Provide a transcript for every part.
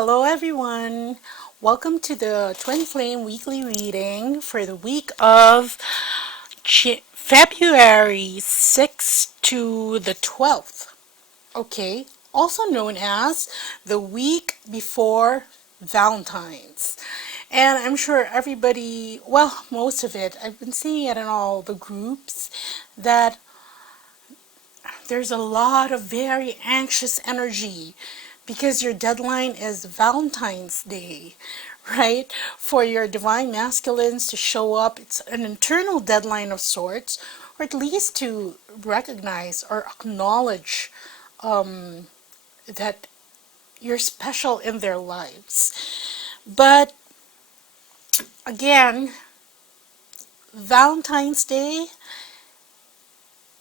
Hello everyone, welcome to the Twin Flame weekly reading for the week of February 6th to the 12th. Okay, also known as the week before Valentine's. And I'm sure everybody, well, most of it, I've been seeing it in all the groups, that there's a lot of very anxious energy because your deadline is Valentine's Day, right? For your divine masculines to show up. It's an internal deadline of sorts, or at least to recognize or acknowledge that you're special in their lives. But again, Valentine's Day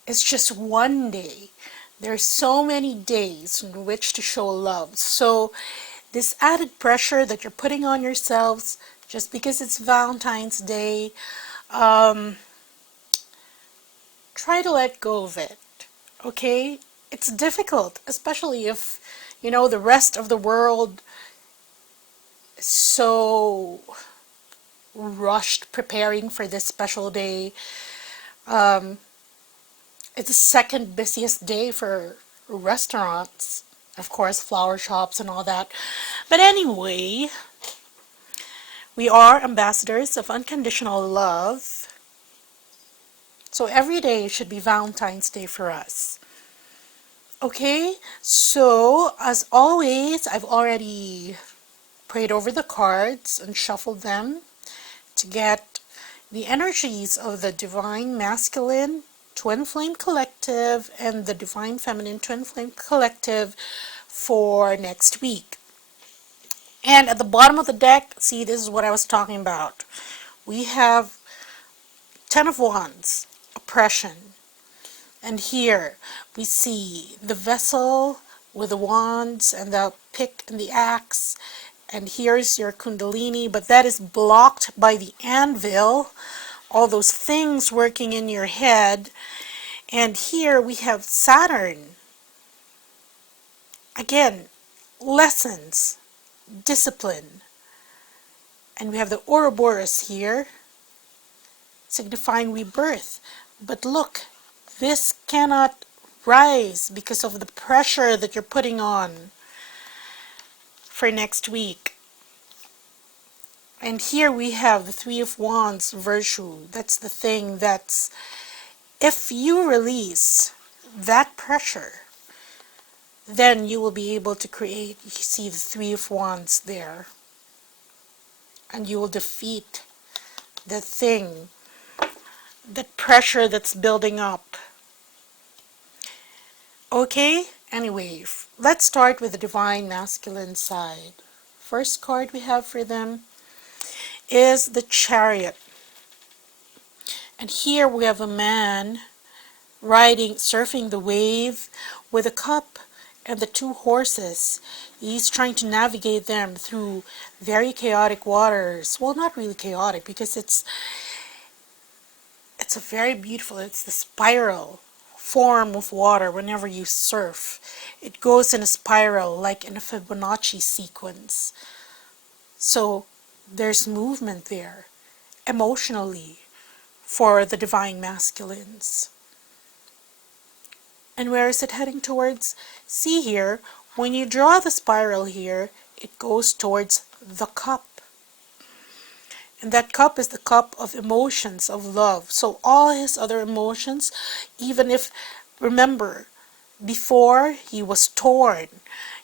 is just one day. There's so many days in which to show love. So this added pressure that you're putting on yourselves just because it's Valentine's Day, try to let go of it, okay? It's difficult, especially if, the rest of the world is so rushed preparing for this special day. It's the second busiest day for restaurants, of course, flower shops and all that. But anyway, we are ambassadors of unconditional love. So every day should be Valentine's Day for us. Okay, so as always, I've already prayed over the cards and shuffled them to get the energies of the Divine Masculine Twin Flame Collective and the Divine Feminine Twin Flame Collective for next week. And at the bottom of the deck, see, this is what I was talking about. We have Ten of Wands, oppression. And here we see the vessel with the wands and the pick and the axe. And here's your Kundalini, but that is blocked by the anvil, all those things working in your head. And here we have Saturn. Again, lessons, discipline. And we have the Ouroboros here, signifying rebirth. But look, this cannot rise because of the pressure that you're putting on for next week. And here we have the Three of Wands, virtue. That's the thing that's, if you release that pressure, then you will be able to create, you see the Three of Wands there. And you will defeat the thing, that pressure that's building up. Okay, anyway, let's start with the Divine Masculine side. First card we have for them is the Chariot. And here we have a man surfing the wave with a cup and the two horses. He's trying to navigate them through very chaotic waters. Well, not really chaotic, because it's a very beautiful, it's the spiral form of water. Whenever you surf, it goes in a spiral, like in a Fibonacci sequence. So there's movement there, emotionally, for the Divine Masculines. And where is it heading towards? See here, when you draw the spiral here, it goes towards the cup. And that cup is the cup of emotions, of love. So all his other emotions, even if, remember, before he was torn,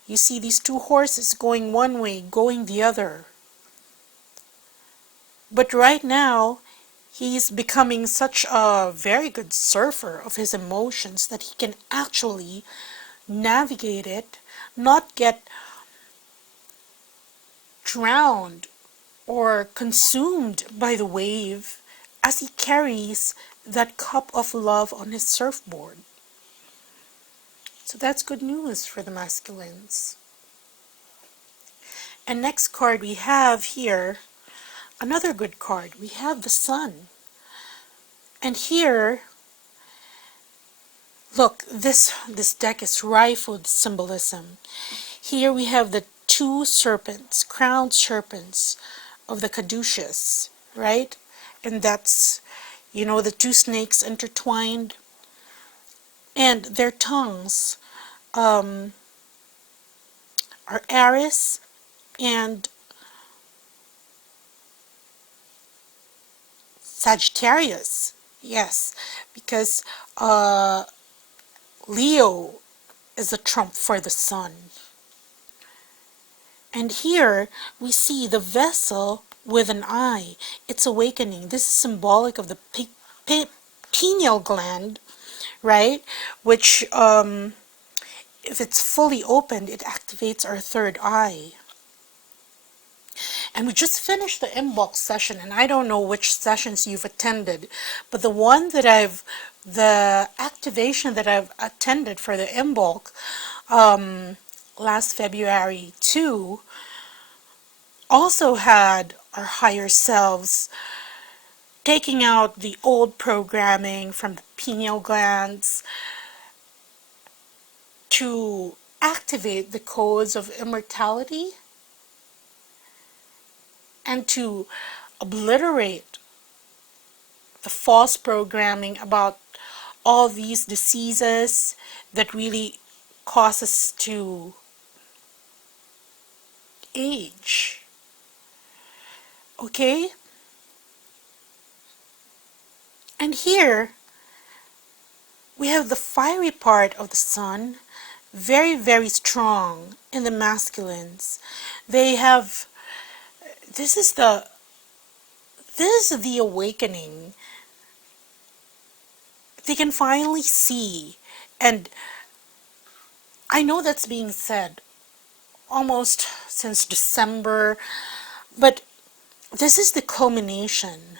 you see these two horses going one way, going the other. But right now, he's becoming such a very good surfer of his emotions that he can actually navigate it, not get drowned or consumed by the wave as he carries that cup of love on his surfboard. So that's good news for the masculines. And next card we have here, another good card. We have the Sun. And here, look, this deck is rife with symbolism. Here we have the two serpents, crowned serpents of the caduceus, right? And that's, the two snakes intertwined, and their tongues are Aries and Sagittarius. Yes, because Leo is a trump for the sun. And here we see the vessel with an eye. It's awakening. This is symbolic of the pineal gland, right? Which, if it's fully opened, it activates our third eye. And we just finished the inbox session, and I don't know which sessions you've attended, but the activation that I've attended for the inbox last February 2 also had our higher selves taking out the old programming from the pineal glands to activate the codes of immortality and to obliterate the false programming about all these diseases that really cause us to age. Okay? And here we have the fiery part of the sun, very, very strong in the masculines. They have, this is the awakening. They can finally see, and I know that's being said almost since December, but this is the culmination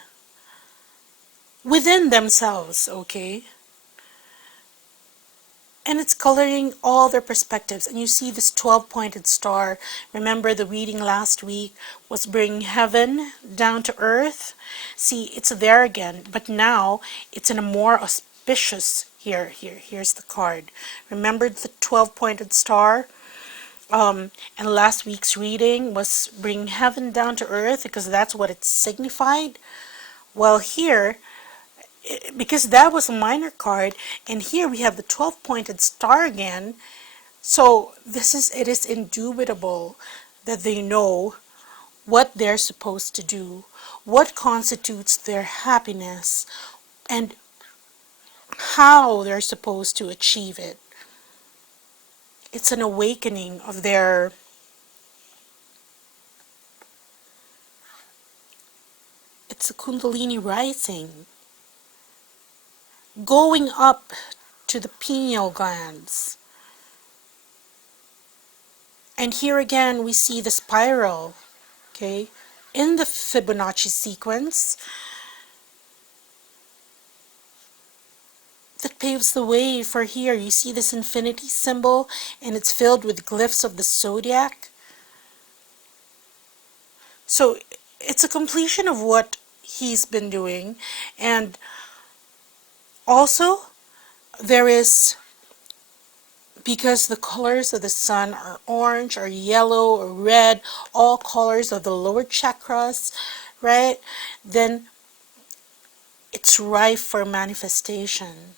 within themselves, okay? And it's coloring all their perspectives. And you see this 12-pointed star. Remember the reading last week was bringing heaven down to earth? See, it's there again, but now it's in a more auspicious, here's the card. Remember the 12-pointed star? And last week's reading was bringing heaven down to earth because that's what it signified. Well, here, because that was a minor card, and here we have the 12-pointed star again. So it is indubitable that they know what they're supposed to do, what constitutes their happiness, and how they're supposed to achieve it. It's an awakening of their it's a Kundalini rising, going up to the pineal glands. And here again we see the spiral, okay, in the Fibonacci sequence that paves the way for here. You see this infinity symbol, and it's filled with glyphs of the zodiac. So it's a completion of what he's been doing. And also there is, because the colors of the sun are orange or yellow or red, all colors of the lower chakras, right? Then it's rife for manifestation.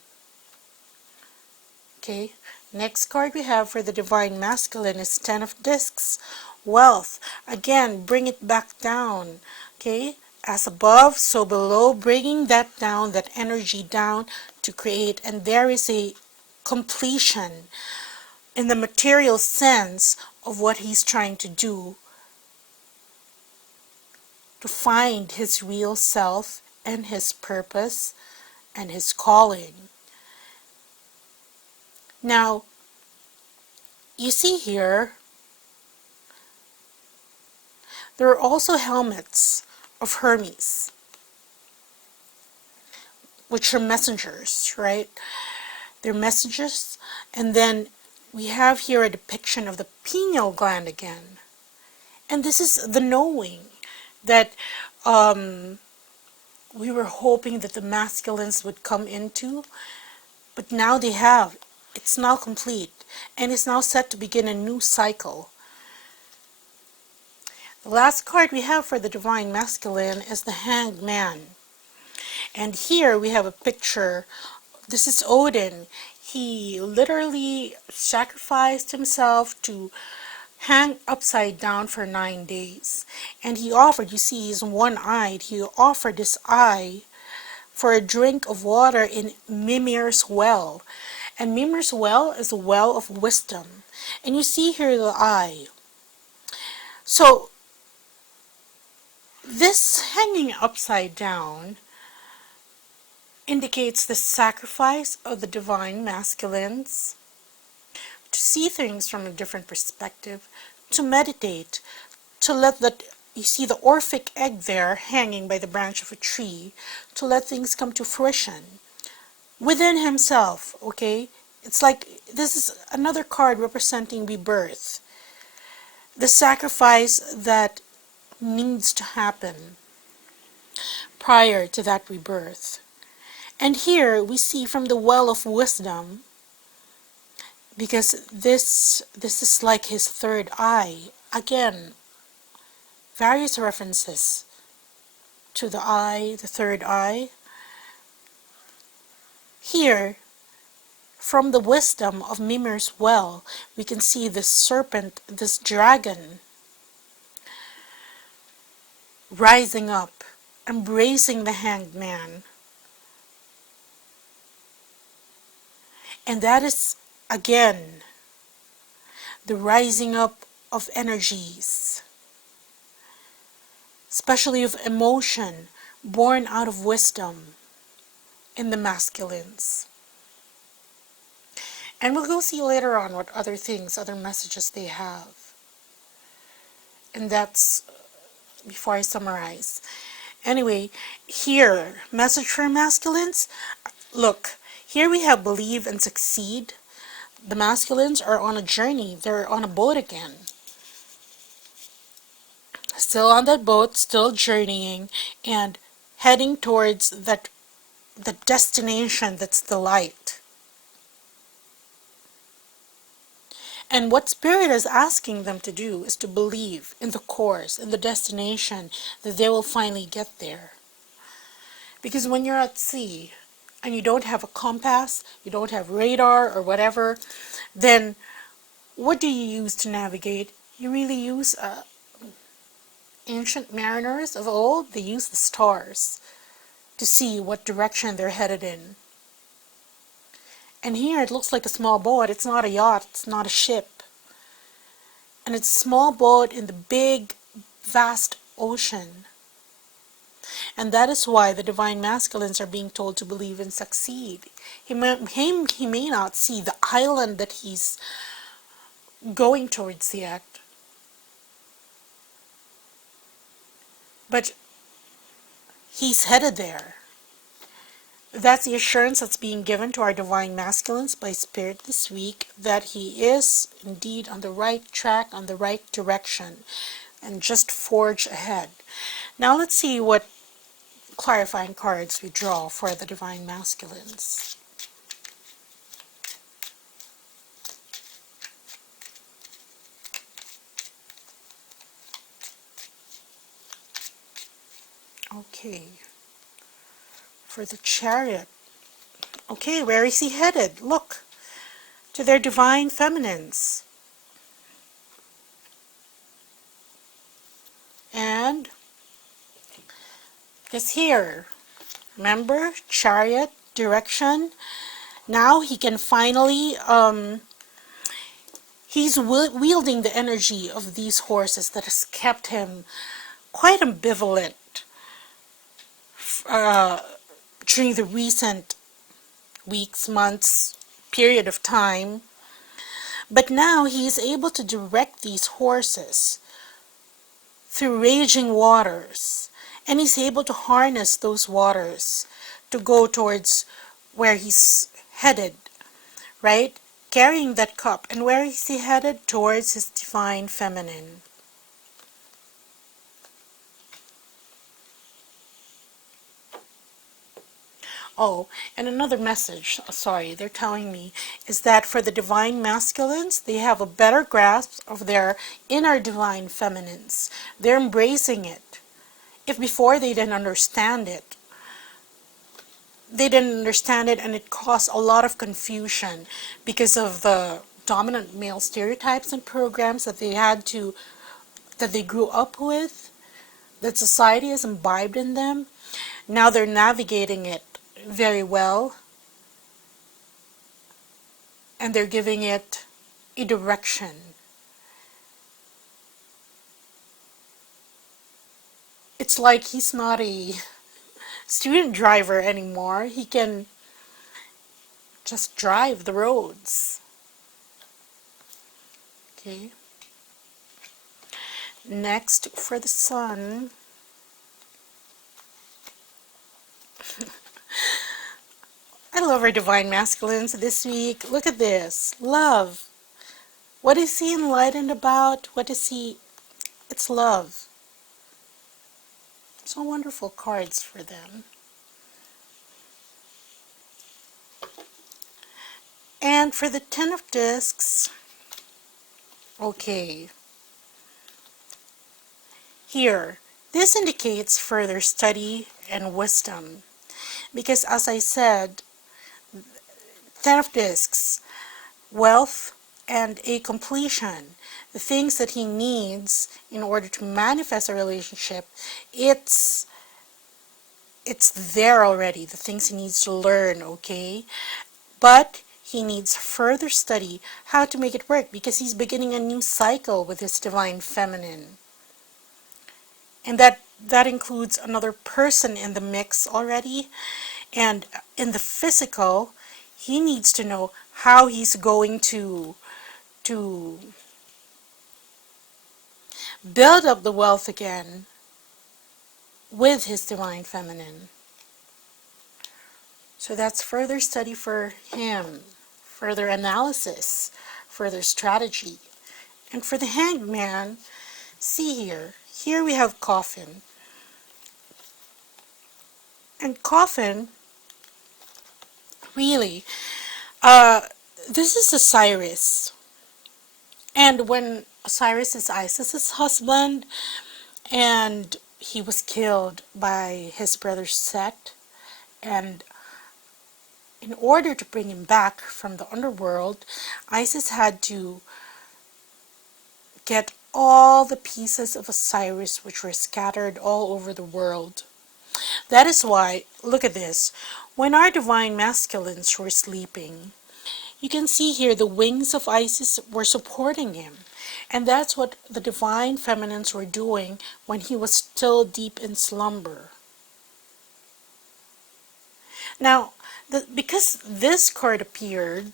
Okay, next card we have for the Divine Masculine is 10 of Discs, wealth. Again, bring it back down. Okay, as above, so below, bringing that down, that energy down to create. And there is a completion in the material sense of what he's trying to do to find his real self and his purpose and his calling. Now, you see here, there are also helmets of Hermes, which are messengers, right? They're messengers. And then we have here a depiction of the pineal gland again. And this is the knowing that we were hoping that the masculines would come into, but now they have. It's now complete, and it's now set to begin a new cycle. The last card we have for the Divine Masculine is the Hanged Man. And here we have a picture. This is Odin. He literally sacrificed himself to hang upside down for 9 days. And he offered, you see, he's one-eyed. He offered his eye for a drink of water in Mimir's well. And Mimir's well is a well of wisdom. And you see here the eye. So, this hanging upside down indicates the sacrifice of the Divine Masculines to see things from a different perspective, to meditate, to let that, you see the Orphic egg there hanging by the branch of a tree, to let things come to fruition within himself, okay? It's like this is another card representing rebirth, the sacrifice that needs to happen prior to that rebirth. And here we see from the well of wisdom, because this is like his third eye. Again, various references to the eye, the third eye. Here, from the wisdom of Mimir's well, we can see this serpent, this dragon, rising up, embracing the Hanged Man. And that is, again, the rising up of energies, especially of emotion, born out of wisdom in the masculines. And we'll go see later on what other things, other messages they have. And that's before I summarize. Anyway, here, message for masculines. Look, here we have believe and succeed. The masculines are on a journey. They're on a boat again. Still on that boat, still journeying and heading towards the destination that's the light. And what Spirit is asking them to do is to believe in the course, in the destination, that they will finally get there. Because when you're at sea, and you don't have a compass, you don't have radar or whatever, then what do you use to navigate? You really use ancient mariners of old, they use the stars to see what direction they're headed in. And here it looks like a small boat. It's not a yacht, it's not a ship. And it's a small boat in the big, vast ocean. And that is why the Divine Masculines are being told to believe and succeed. He may not see the island that he's going towards yet. But he's headed there. That's the assurance that's being given to our Divine Masculines by Spirit this week, that he is indeed on the right track, on the right direction, and just forge ahead. Now let's see what clarifying cards we draw for the Divine Masculines. Okay, for the Chariot. Okay, where is he headed? Look, to their Divine Feminines. And it's here. Remember, Chariot, direction. Now he can finally, he's wielding the energy of these horses that has kept him quite ambivalent during the recent weeks, months, period of time. But now he is able to direct these horses through raging waters, and he's able to harness those waters to go towards where he's headed, right? Carrying that cup. And where is he headed? Towards his Divine Feminine. Oh, and another message, sorry, they're telling me, is that for the divine masculines, they have a better grasp of their inner divine feminines. They're embracing it. If before they didn't understand it, and it caused a lot of confusion because of the dominant male stereotypes and programs that they grew up with, that society has imbibed in them. Now they're navigating it very well, and they're giving it a direction. It's like he's not a student driver anymore. He can just drive the roads. Okay. Next, for the sun. I love our divine masculines this week. Look at this. Love. What is he enlightened about? What is he? It's love. So wonderful cards for them. And for the Ten of Discs, okay. Here, this indicates further study and wisdom. Because as I said, Ten of Discs, wealth and a completion, the things that he needs in order to manifest a relationship, it's there already, the things he needs to learn, okay? But he needs further study how to make it work, because he's beginning a new cycle with his divine feminine. And that includes another person in the mix already. And in the physical, he needs to know how he's going to build up the wealth again with his divine feminine. So that's further study for him, further analysis, further strategy. And for the Hanged Man, see here we have Coffin. And Coffin, really, this is Osiris. And when Osiris is Isis's husband, and he was killed by his brother Set, and in order to bring him back from the underworld, Isis had to get all the pieces of Osiris which were scattered all over the world. That is why, look at this, when our divine masculines were sleeping, you can see here the wings of Isis were supporting him. And that's what the divine feminines were doing when he was still deep in slumber. Now, because this card appeared,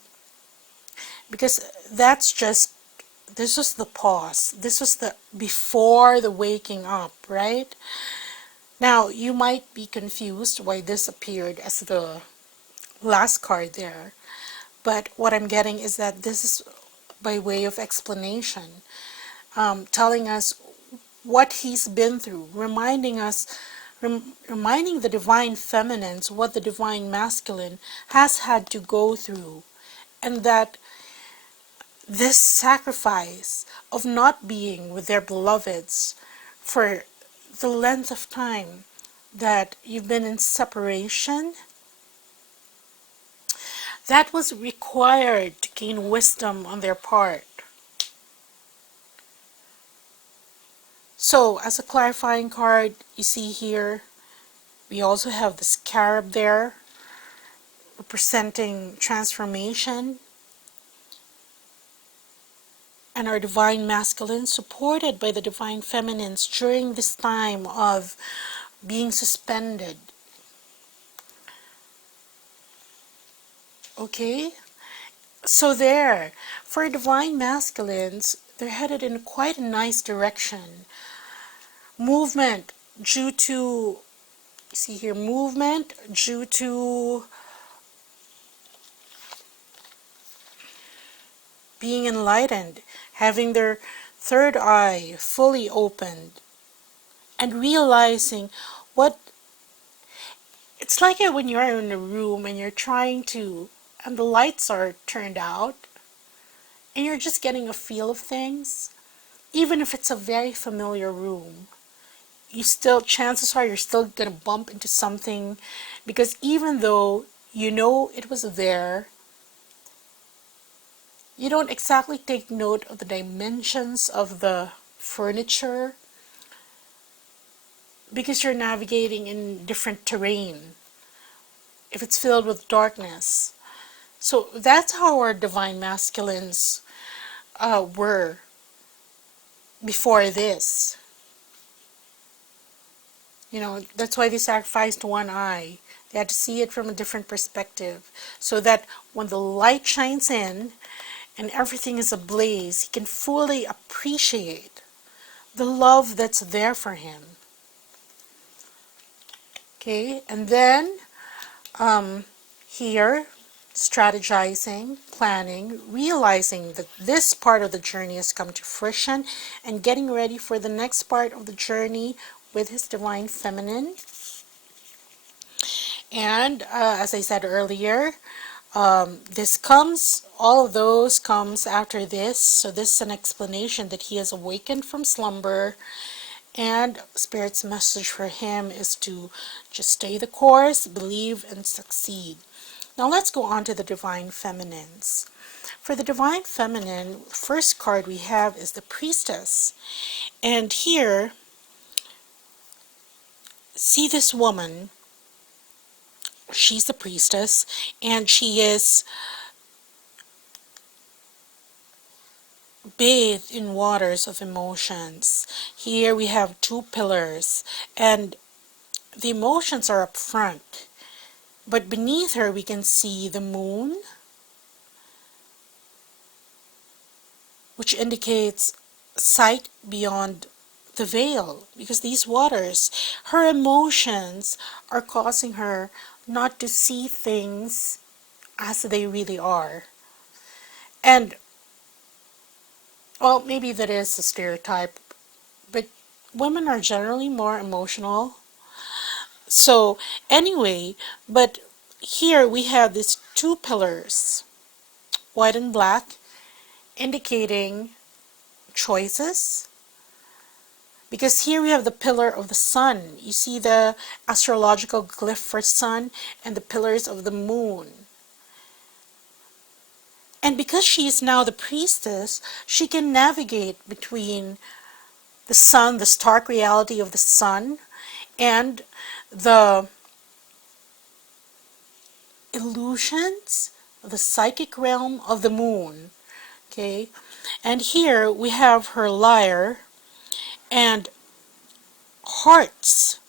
because this was the pause. This was the before the waking up, right? Now, you might be confused why this appeared as the last card there. But what I'm getting is that this is by way of explanation, telling us what he's been through, reminding the divine feminines what the divine masculine has had to go through, and that this sacrifice of not being with their beloveds for the length of time that you've been in separation, that was required to gain wisdom on their part. So, as a clarifying card, you see here, we also have the scarab there, representing transformation, and our divine masculine supported by the divine feminines during this time of being suspended. Okay? So there, for divine masculines, they're headed in quite a nice direction. Movement due to, see here, movement due to being enlightened, having their third eye fully opened, and realizing what It's like when you're in a room and you're trying to, and the lights are turned out, and you're just getting a feel of things, even if it's a very familiar room, you still, chances are you're still gonna bump into something, because even though you know it was there, you don't exactly take note of the dimensions of the furniture because you're navigating in different terrain if it's filled with darkness. So that's how our divine masculines were before this. You know, that's why they sacrificed one eye. They had to see it from a different perspective so that when the light shines in and everything is ablaze, he can fully appreciate the love that's there for him. Okay, and then here, strategizing, planning, realizing that this part of the journey has come to fruition, and getting ready for the next part of the journey with his divine feminine. And as I said earlier, all of those comes after this. So this is an explanation that he has awakened from slumber, and Spirit's message for him is to just stay the course, believe, and succeed. Now let's go on to the Divine Feminines. For the Divine Feminine, first card we have is the Priestess. And here, see this woman. She's the Priestess, and she is bathed in waters of emotions. Here we have two pillars, and the emotions are up front. But beneath her we can see the moon, which indicates sight beyond the veil, because these waters, her emotions are causing her not to see things as they really are. And, well, maybe that is a stereotype, but women are generally more emotional. So, anyway, but here we have these two pillars, white and black, indicating choices. Because here we have the pillar of the sun. You see the astrological glyph for sun and the pillars of the moon. And because she is now the priestess, she can navigate between the sun, the stark reality of the sun, and the illusions of the psychic realm of the moon. Okay, and here we have her lyre and hearts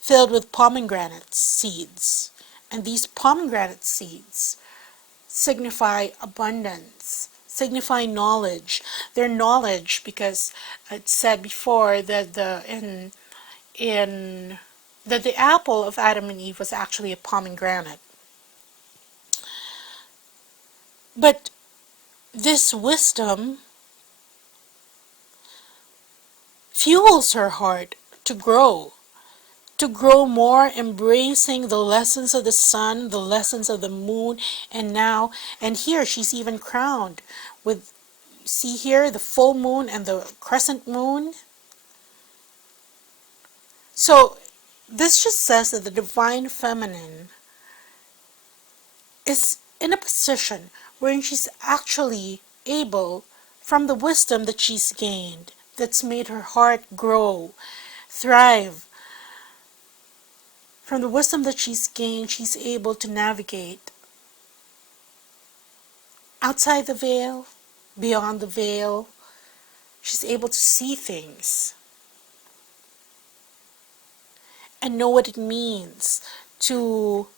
filled with pomegranate seeds. And these pomegranate seeds signify abundance, signify knowledge. They're knowledge because it said before that that the apple of Adam and Eve was actually a pomegranate. But this wisdom fuels her heart to grow more, embracing the lessons of the sun, the lessons of the moon, and here she's even crowned with, see here, the full moon and the crescent moon. So this just says that the divine feminine is in a position wherein she's actually able, from the wisdom that she's gained, that's made her heart grow, thrive. From the wisdom that she's gained, she's able to navigate outside the veil, beyond the veil. She's able to see things and know what it means to,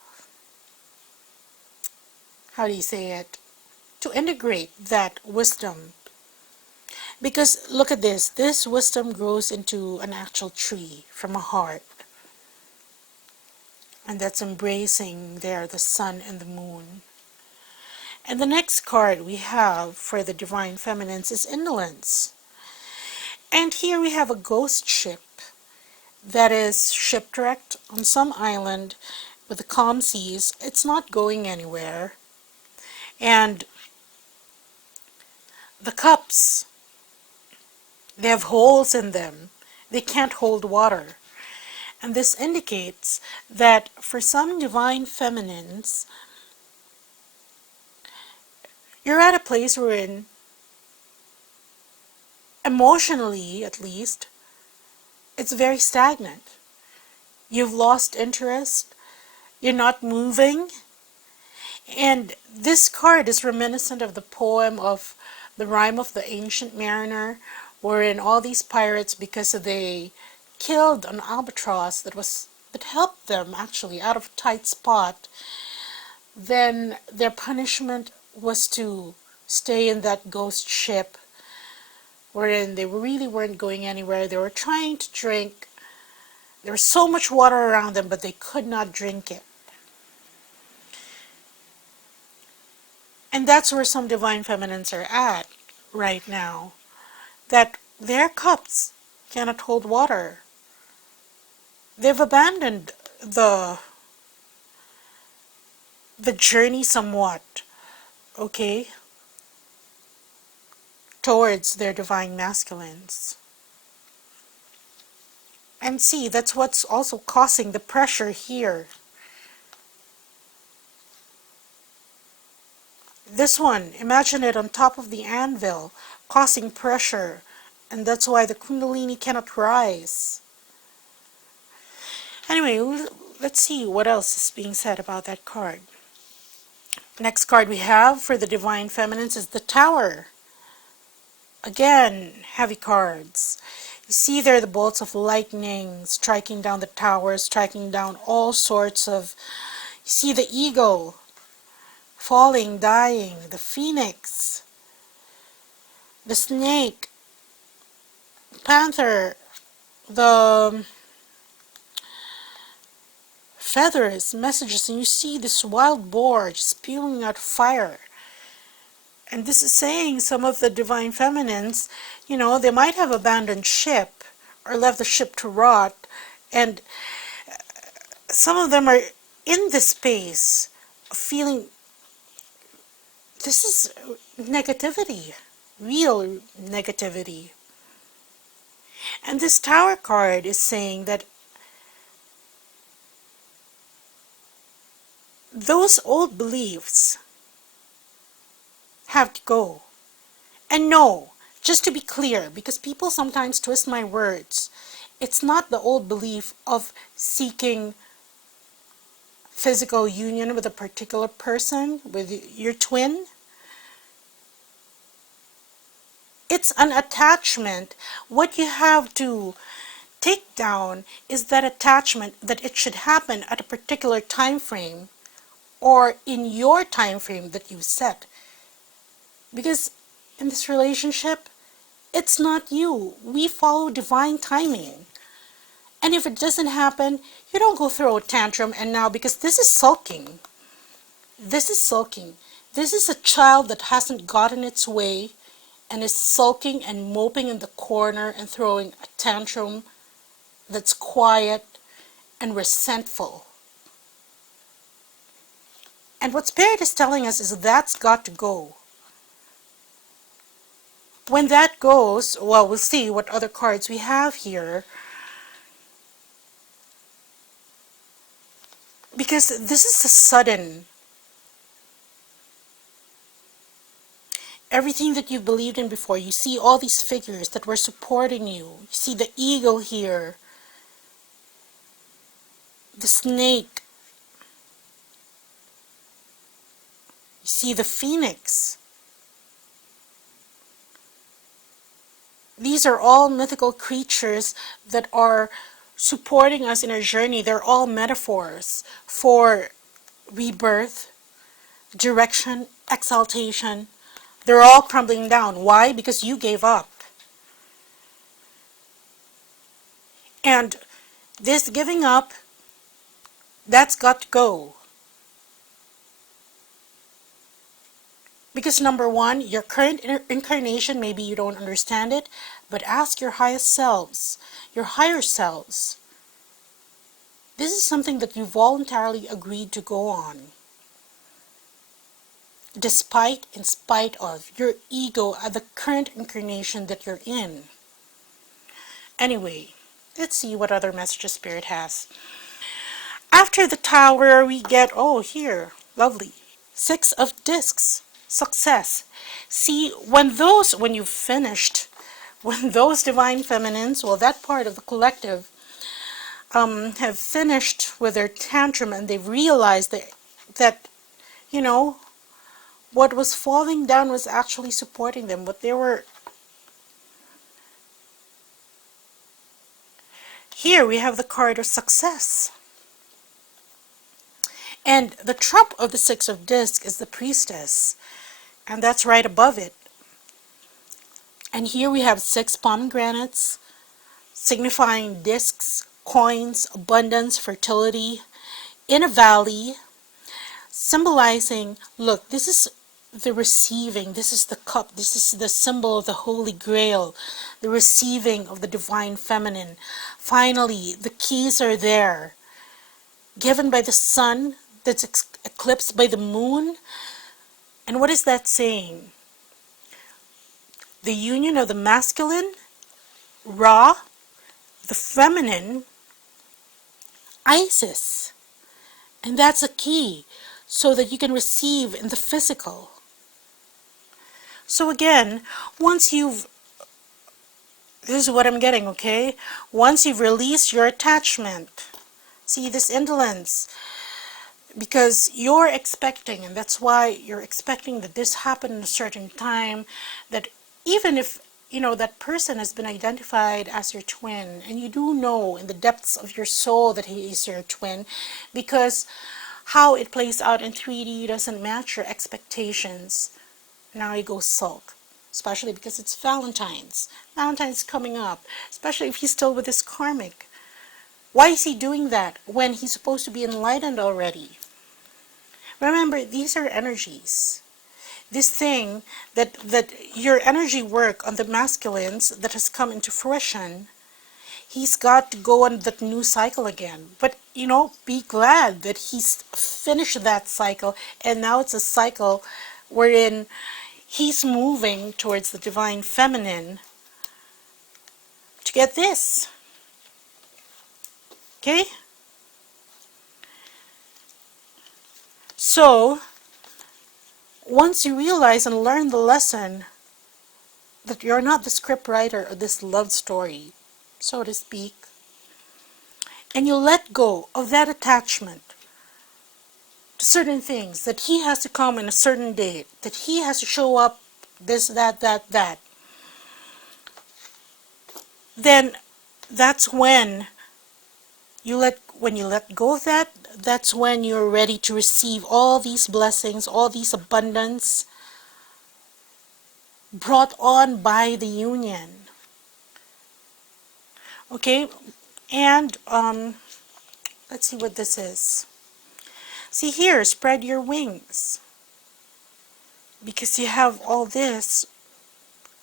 how do you say it, to integrate that wisdom. Because look at this wisdom grows into an actual tree from a heart. And that's embracing there the sun and the moon. And the next card we have for the divine feminines is indolence. And here we have a ghost ship. that is shipwrecked on some island with the calm seas. It's not going anywhere. And the cups, they have holes in them. They can't hold water. And this indicates that for some divine feminines, you're at a place wherein, emotionally at least, it's very stagnant. You've lost interest. You're not moving. And this card is reminiscent of the poem of the Rime of the Ancient Mariner, wherein all these pirates, because they killed an albatross that helped them actually out of a tight spot, then their punishment was to stay in that ghost ship, wherein they really weren't going anywhere. They were trying to drink. There was so much water around them, but they could not drink it. And that's where some divine feminines are at right now. That their cups cannot hold water. They've abandoned the journey somewhat, okay, towards their divine masculines. And see, that's what's also causing the pressure here. This one, imagine it on top of the anvil, causing pressure, and that's why the Kundalini cannot rise. Anyway, let's see what else is being said about that card. Next card we have for the Divine Feminines is the Tower. Again, heavy cards. You see there the bolts of lightning striking down the tower, striking down all sorts of... You see the eagle falling, dying, the phoenix, the snake, panther, the feathers, messages, and you see this wild boar just spewing out fire. And this is saying some of the divine feminines, they might have abandoned ship or left the ship to rot, and some of them are in this space of feeling this is negativity, real negativity. And this Tower card is saying that those old beliefs have to go. And no, just to be clear, because people sometimes twist my words, it's not the old belief of seeking physical union with a particular person, with your twin. It's an attachment. What you have to take down is that attachment, that it should happen at a particular time frame or in your time frame that you set. Because in this relationship, it's not you. We follow divine timing. And if it doesn't happen, you don't go throw a tantrum and now, because this is sulking. This is sulking. This is a child that hasn't gotten its way and is sulking and moping in the corner and throwing a tantrum that's quiet and resentful. And what Spirit is telling us is that's got to go. When that goes, well, we'll see what other cards we have here. Because this is a sudden. Everything that you believed in before, you see all these figures that were supporting you. You see the eagle here, the snake. You see the phoenix. These are all mythical creatures that are supporting us in our journey. They're all metaphors for rebirth, direction, exaltation. They're all crumbling down. Why? Because you gave up. And this giving up, that's got to go. Because number one, your current incarnation, maybe you don't understand it, but ask your highest selves, your higher selves, This is something that you voluntarily agreed to go on, despite, in spite of, your ego at the current incarnation that you're in. Anyway, let's see what other messages Spirit has. After the Tower, we get, oh, here, lovely. Six of Discs, success. See, when you've finished, when those divine feminines, well, that part of the collective, have finished with their tantrum and they've realized that, you know, what was falling down was actually supporting them. What they were... Here we have the card of success. And the trump of the Six of Discs is the Priestess. And that's right above it. And here we have 6 pomegranates, signifying discs, coins, abundance, fertility, in a valley, symbolizing, look, this is the receiving, this is the cup, this is the symbol of the Holy Grail, the receiving of the Divine Feminine. Finally, the keys are there, given by the sun, that's eclipsed by the moon. And what is that saying? The union of the masculine, Ra, the feminine, Isis. And that's a key, so that you can receive in the physical. So again, this is what I'm getting, okay? Once you've released your attachment, see this indolence, because you're expecting, and that's why you're expecting that this happened in a certain time, that even if, you know, that person has been identified as your twin, and you do know in the depths of your soul that he is your twin, because how it plays out in 3D doesn't match your expectations. Now you go sulk, especially because it's Valentine's. Valentine's coming up, especially if he's still with his karmic. Why is he doing that when he's supposed to be enlightened already? Remember, these are energies. This thing that your energy work on the masculines that has come into fruition, he's got to go on that new cycle again. But, you know, be glad that he's finished that cycle, and now it's a cycle wherein he's moving towards the Divine Feminine to get this. Okay? So, once you realize and learn the lesson that you're not the script writer of this love story, so to speak, and you let go of that attachment to certain things, that he has to come in a certain date, that he has to show up this, that, then that's when you let go of that, that's when you're ready to receive all these blessings, all these abundance brought on by the union. Okay, and let's see what this is. See here, spread your wings, because you have all this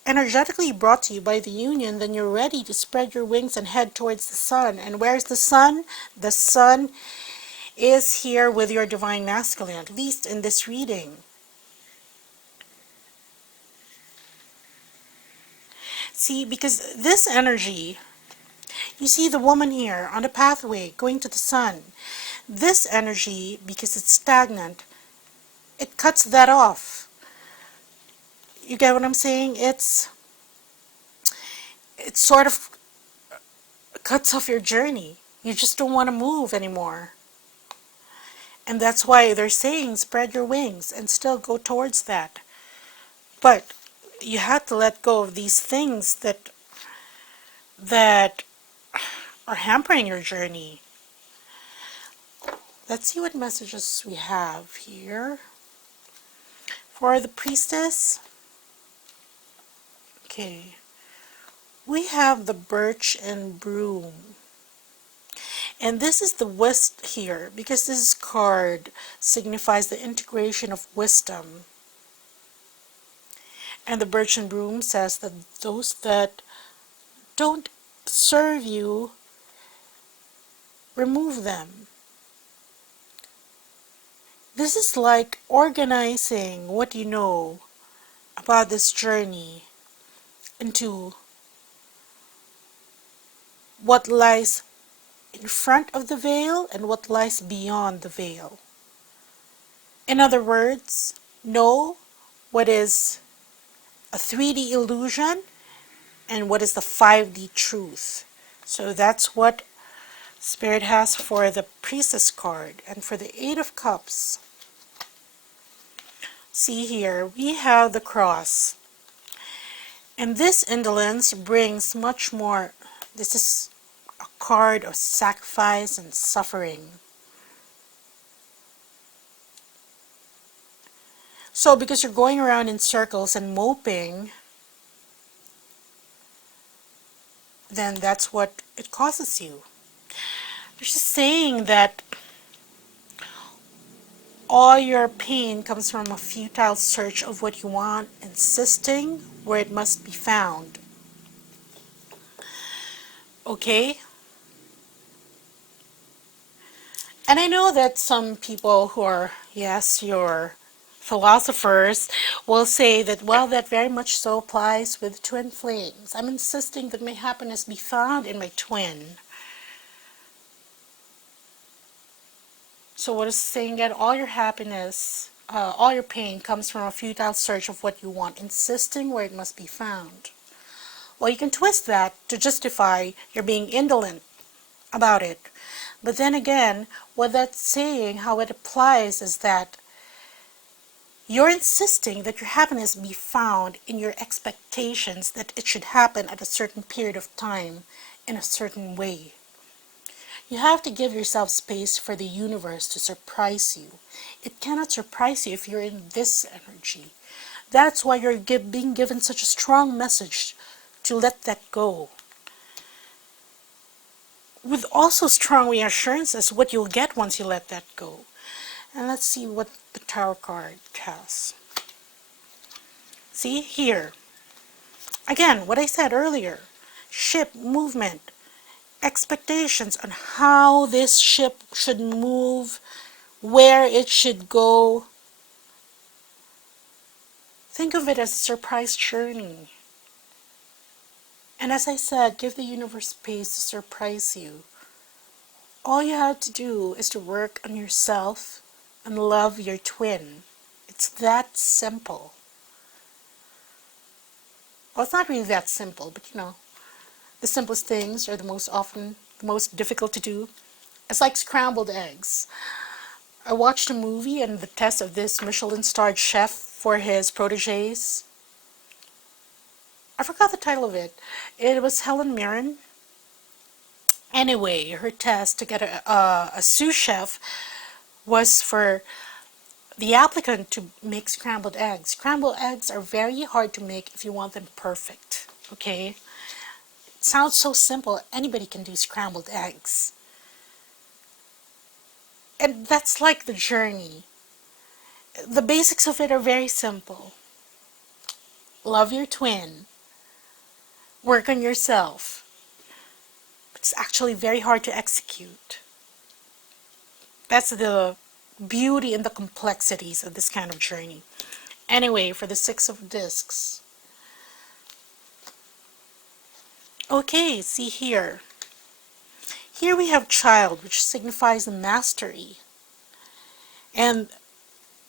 energetically brought to you by the union. Then you're ready to spread your wings and head towards the sun. And where's the sun? The sun is here with your divine masculine, at least in this reading. See, because this energy, you see the woman here on the pathway going to the sun. This energy, because it's stagnant, it cuts that off. You get what I'm saying? It sort of cuts off your journey. You just don't want to move anymore. And that's why they're saying spread your wings and still go towards that. But you have to let go of these things that are hampering your journey. Let's see what messages we have here. For the Priestess, okay, we have the birch and broom. And this is the west here, because this card signifies the integration of wisdom. And the birch and broom says that those that don't serve you remove them. This is like organizing what you know about this journey into what lies in front of the veil and what lies beyond the veil. In other words, know what is a 3D illusion and what is the 5D truth. So that's what Spirit has for the Priestess card. And for the Eight of Cups, see here, we have the Cross. And this indolence brings much more. This is a card of sacrifice and suffering. So because you're going around in circles and moping, then that's what it causes you. It's just saying that all your pain comes from a futile search of what you want, insisting where it must be found. Okay? And I know that some people who are, yes, your philosophers will say that, well, that very much so applies with twin flames. I'm insisting that my happiness be found in my twin. So what is saying that all your happiness, all your pain comes from a futile search of what you want, insisting where it must be found. Well, you can twist that to justify your being indolent about it. But then again, what that's saying, how it applies is that you're insisting that your happiness be found in your expectations that it should happen at a certain period of time in a certain way. You have to give yourself space for the universe to surprise you. It cannot surprise you if you're in this energy. That's why you're being given such a strong message to let that go. With also strong reassurances what you'll get once you let that go. And let's see what the Tower card has. See here. Again, what I said earlier. Ship movement. Expectations on how this ship should move, where it should go. Think of it as a surprise journey. And as I said, give the universe space to surprise you. All you have to do is to work on yourself and love your twin. It's that simple. Well, it's not really that simple, but you know, the simplest things are the most difficult to do. It's like scrambled eggs. I watched a movie and the test of this Michelin-starred chef for his proteges. I forgot the title of it. It was Helen Mirren. Anyway, her test to get a sous chef was for the applicant to make scrambled eggs. Scrambled eggs are very hard to make if you want them perfect. Okay? It sounds so simple. Anybody can do scrambled eggs. And that's like the journey. The basics of it are very simple. Love your twin. Work on yourself. It's actually very hard to execute. That's the beauty and the complexities of this kind of journey. Anyway, for the Six of Discs. Okay, see here. Here we have Child, which signifies mastery. And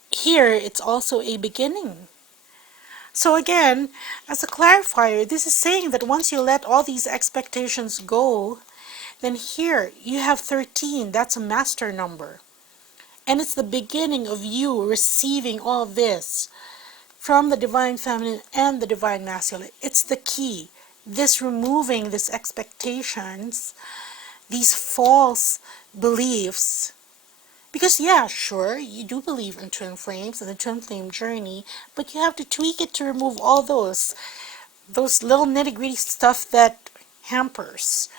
here it's also a beginning. So again, as a clarifier, this is saying that once you let all these expectations go, then here you have 13. That's a master number. And it's the beginning of you receiving all this from the Divine Feminine and the Divine Masculine. It's the key. This removing these expectations, these false beliefs. Because yeah, sure, you do believe in twin flames and the twin flame journey, but you have to tweak it to remove all those little nitty-gritty stuff that hampers.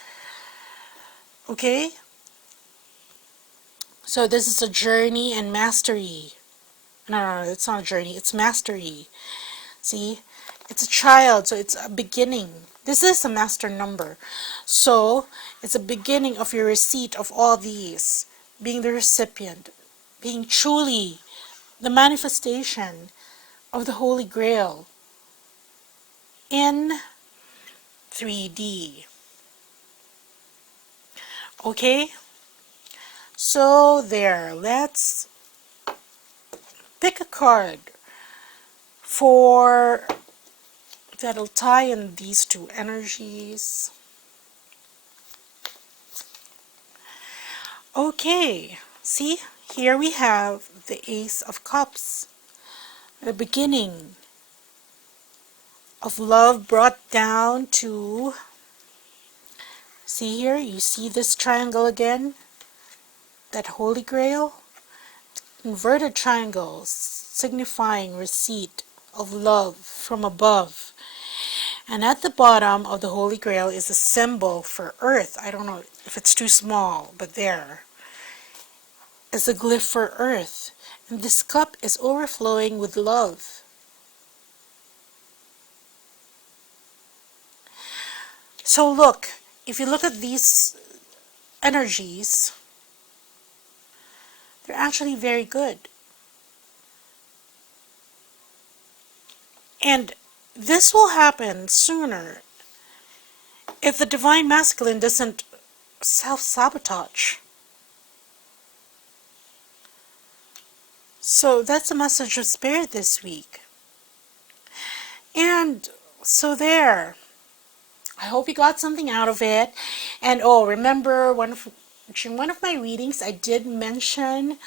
Okay? So this is a journey and mastery. No, it's not a journey, it's mastery. See? It's a child, so it's a beginning. This is a master number. So it's a beginning of your receipt of all these, being the recipient, being truly the manifestation of the Holy Grail in 3D. Okay? So there, let's pick a card for that'll tie in these two energies. Okay, see, here we have the Ace of Cups, the beginning of love brought down to, see here, you see this triangle again, that Holy Grail, inverted triangles signifying receipt of love from above. And at the bottom of the Holy Grail is a symbol for earth. I don't know if it's too small, but there is a glyph for earth. And this cup is overflowing with love. So look, if you look at these energies, they're actually very good. And this will happen sooner if the Divine Masculine doesn't self-sabotage. So that's the message of Spirit this week. And so there. I hope you got something out of it. And oh, remember, during one of my readings, I did mention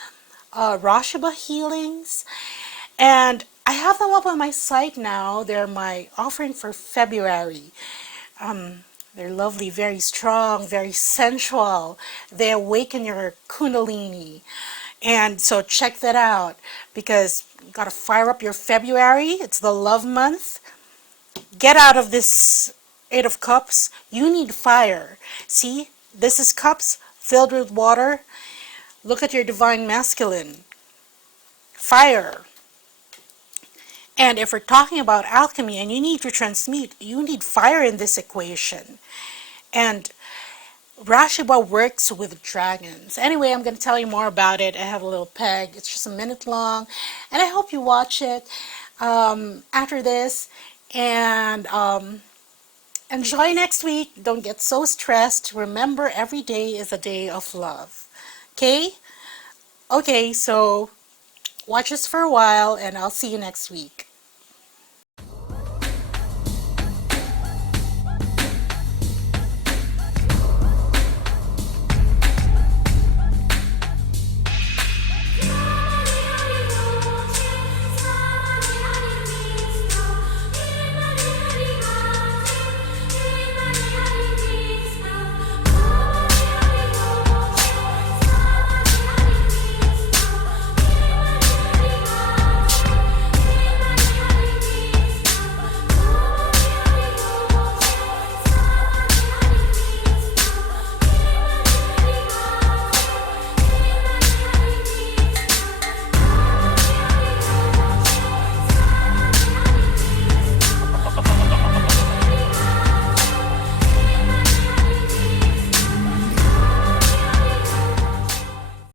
RASHEEBA healings. And I have them up on my site now. They're my offering for February. They're lovely, very strong, very sensual. They awaken your kundalini. And so check that out, because you got to fire up your February. It's the love month. Get out of this Eight of Cups. You need fire. See, this is cups filled with water. Look at your Divine Masculine. Fire. And if we're talking about alchemy and you need to transmute, you need fire in this equation. And RASHEEBA works with dragons. Anyway, I'm going to tell you more about it. I have a little peg. It's just a minute long. And I hope you watch it after this. And enjoy next week. Don't get so stressed. Remember, every day is a day of love. Okay? Okay, so watch us for a while, and I'll see you next week.